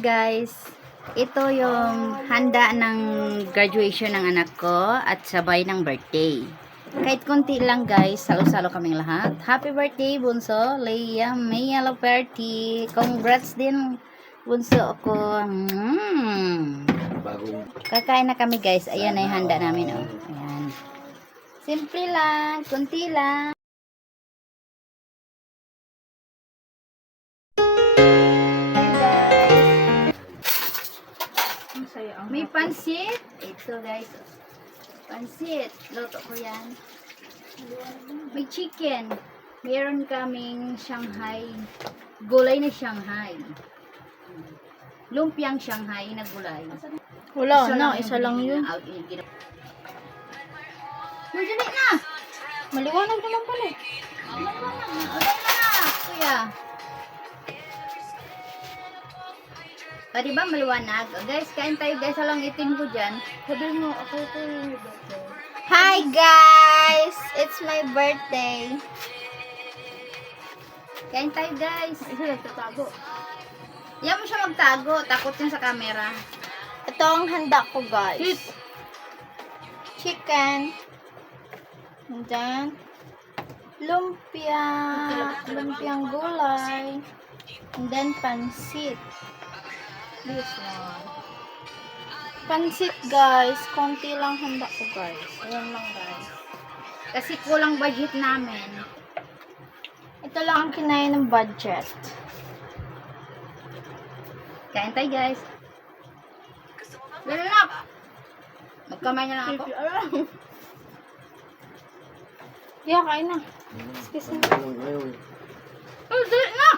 guys. Ito yung handa ng graduation ng anak ko at sabay ng birthday. Kahit konti lang guys, salo-salo kaming lahat. Happy birthday Bunso, Leia May Alaperti. Congrats din Bunso ako. Kakain na kami guys. Ayan na yung handa namin. Oh. Ayan. Simple lang, konti lang. May pansit. Ito guys. Pansit. Luto ko yan. May chicken. Meron kaming Shanghai. Gulay na Shanghai. Lumpiang Shanghai na gulay. Wala, isa lang yun. Dali na! Maliwanag naman pala eh. Dali na! Kuya. Diba maliwanag? Guys, kain tayo guys. Alang itin ko dyan. Sabi mo, ako ito yung birthday. Hi guys! It's my birthday. Kain tayo guys. Isa nagtatago. Yan mo siya magtago. Takot yan sa camera. Ito ang handa ko guys. Chicken. And then, lumpiang gulay. And then, pansit. This one. Pansit guys. Konti lang handa ko guys. Ayan lang guys. Kasi kulang budget namin. Ito lang ang kinain ng budget. Kain tayo guys. Dali na! Magkamay na lang ako. Yeah, kain na. Excuse me. Oh, dali na!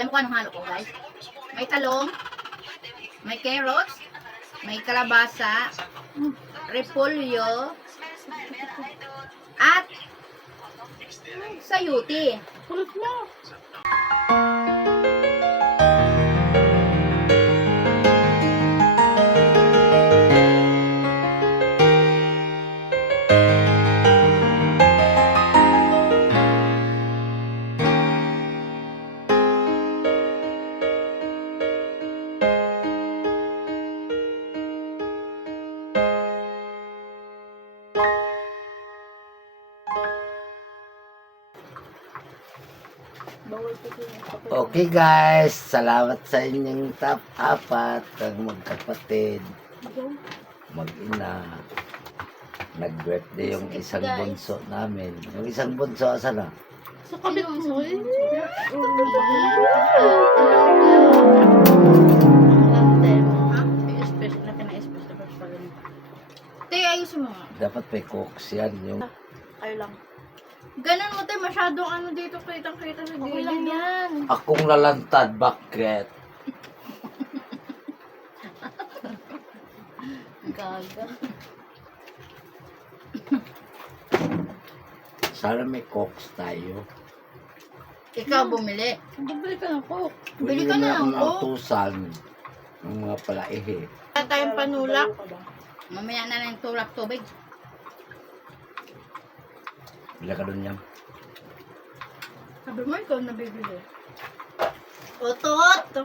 Alam ko anong halo ko guys. May talong, may carrots, may kalabasa, repolyo, at sayuti. Kulot mo. Okay guys, salamat sa inyong top 4 ang magkapatid, mag-ina. Nag-birthday yung isang bunso namin. Yung isang bunso, asa na? Sa kabit mo. Tay, ayusin mo nga. Dapat may cooks yan. Yung Ay lang. Ganun mo tay, masyadong ano dito, kitang-kita sa Okay lang yan. akong lalantad, bakit? Gaga. Sana may cooks tayo. Ikaw bumili. Bumili ka ng coke. Bili Pwede ka na naman ng akong Coke. utusan ng mga palaihe. Wala tayong panulak. Mamaya na lang tulak tubig. Bila ka doon yan. Sabi mo, ikaw nabibili. Utot!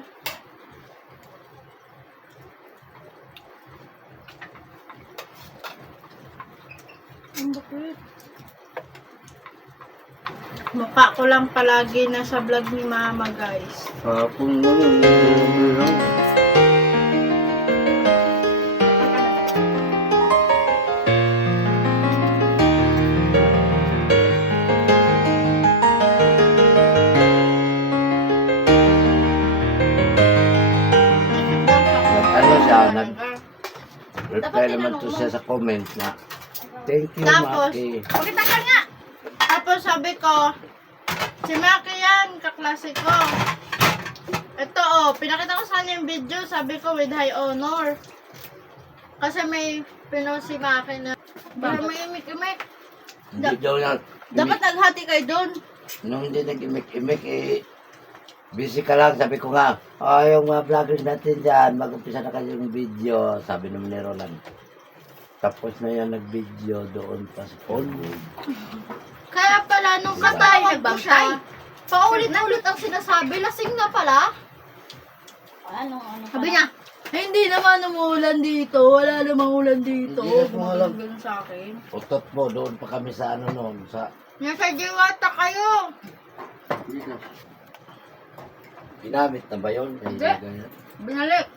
Ang bakit? Mukha ko lang palagi na sa vlog ni Mama, guys. Hapon mo lang. Ano siya, nag-reply naman to siya sa comment na thank you, Tapos, Maki. Pakita ka nga! Tapos sabi ko, si Maki yan, kaklase ko. Ito pinakita ko sa kanya yung video, sabi ko with high honor. Kasi may pinost si Maki na para may imik-imik. Hindi daw yan. Dapat naghati kayo doon. Nung hindi nag-imik-imik, busy ka lang. Sabi ko nga, yung mga vloggers natin dyan, mag-umpisa na kayo yung video. Sabi naman ni Roland. Tapos na yan nag-video doon pa sa Polwood. Kaya pala, nung Diba? katawag ko siya, Nagbantay. paulit-ulit ang sinasabi, lasing na pala. Ano Sabi niya, hindi naman umuulan dito, wala namang ulan dito. Hindi na umulan. Ganun sa akin. Utot mo, doon pa kami sa ano noon, sa... Nasa Diwata kayo. Ginamit na ba yun? Ay, Hindi. ganyan. Binalik.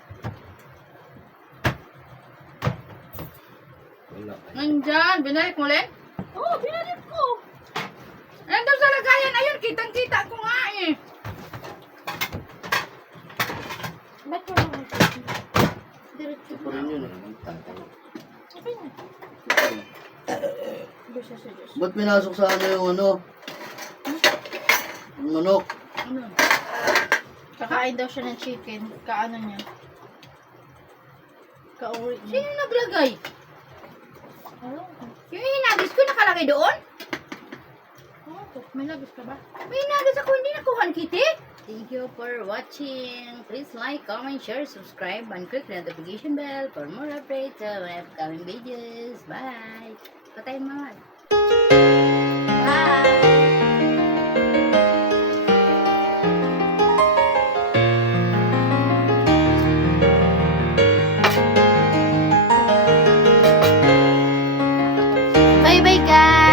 Wala. Nandyan, binalik mo ulit? Oo, binalik ko. Nandun sa lagayan, ayun, kitang-kita ko nga eh. Ba't mo naman? Diretso Ito rin yun. Tatay. Okay na. Diyos sa Diyos. Ba't pinasok sa ano yung ano? Yung manok? Ano? Kakain daw siya ng chicken. Kaano niya? Kauri niya. Sino naglagay? Ano? Yung hinagis ko nakalagay doon? May labis ka ba? May hinagis ako, hindi nakuha ni Kitty. Thank you for watching. Please like, comment, share, subscribe, and click the notification bell for more updates of my upcoming videos. Bye! Patay mga. Bye! Bye-bye guys!